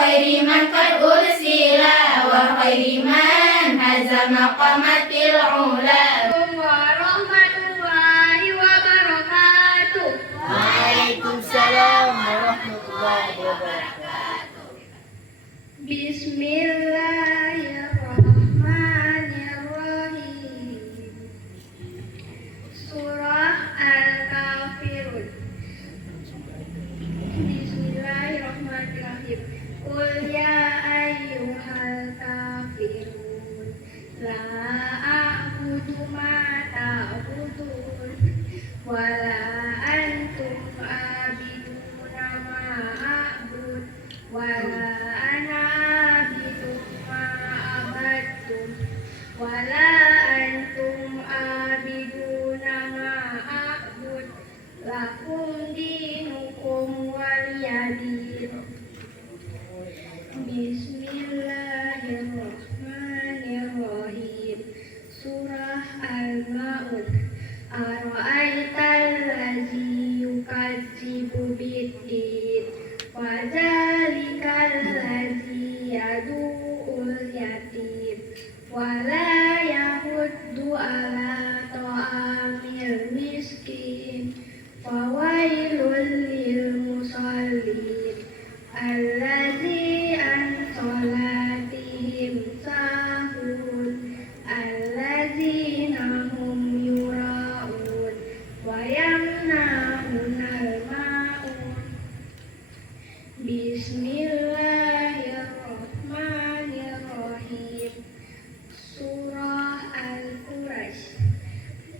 خير من قد أرسل وخير من هزم مقامات العلا. ورحمة الله وبركاته. وعليكم السلام ورحمة الله وبركاته. بسم الله الرحمن الرحيم. Surah Al-Kafirun. Bismillahirrahmanirrahim. Qul ya ayyuhal kafirun la a'budu ma ta'budun wa la antum abiduna ma a'bud wa la ana abidu ma abadtum wa la antum abiduna ma a'bud lakum dinukum waliyadin. Bismillahirrahmanirrahim. Surah Al-Ma'un. Ara'aital ladzi yukadzibu biddin wa dzalikal ladzi yad'ul yatim wa la yahuddu ala ta'amil miskin fawailul lil musallin alladzi an salatihim sahun alladzina hum yura'un wa yamna'unal ma'un. Bismillahirrahmanirrahim. Surah Al-Quraisy.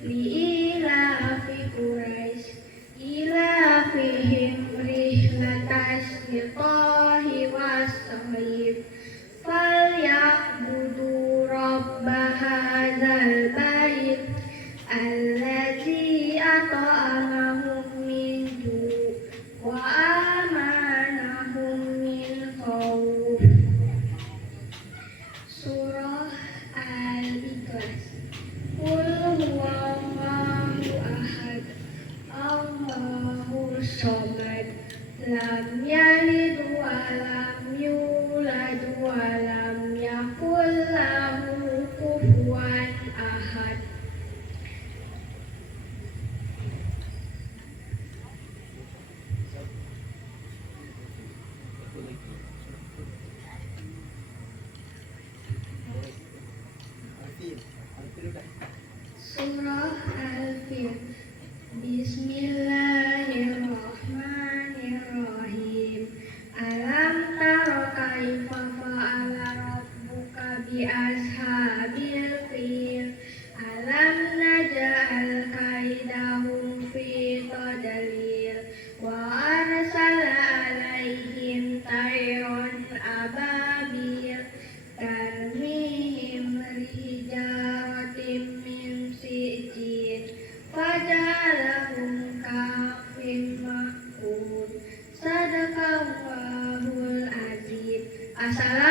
Li'ilafi Quraisy ilafihim rihlatas syitahi was-sayf falyabudu rabba hadzal bait allazi at'amahum min ju' wa amanahum min khawf. Surah Al-Ikhlas. Qul huwallahu ahad Allahu somad lam yalid wa lam yulad wa lam yakul lahu kufuwan ahad. Surah Al-Fil. Bismillahirrahmanirrahim. Alam tara kaifa fa'ala rabbuka bi ashabil fil. Alam naj'al kaidahum fi tadlil wa arsala alaihim tayran ababil tarmihim rijaratim min sijil faja'alahum ka'asfin ma'kul. Sadaqallahul azim. Assalamualaikum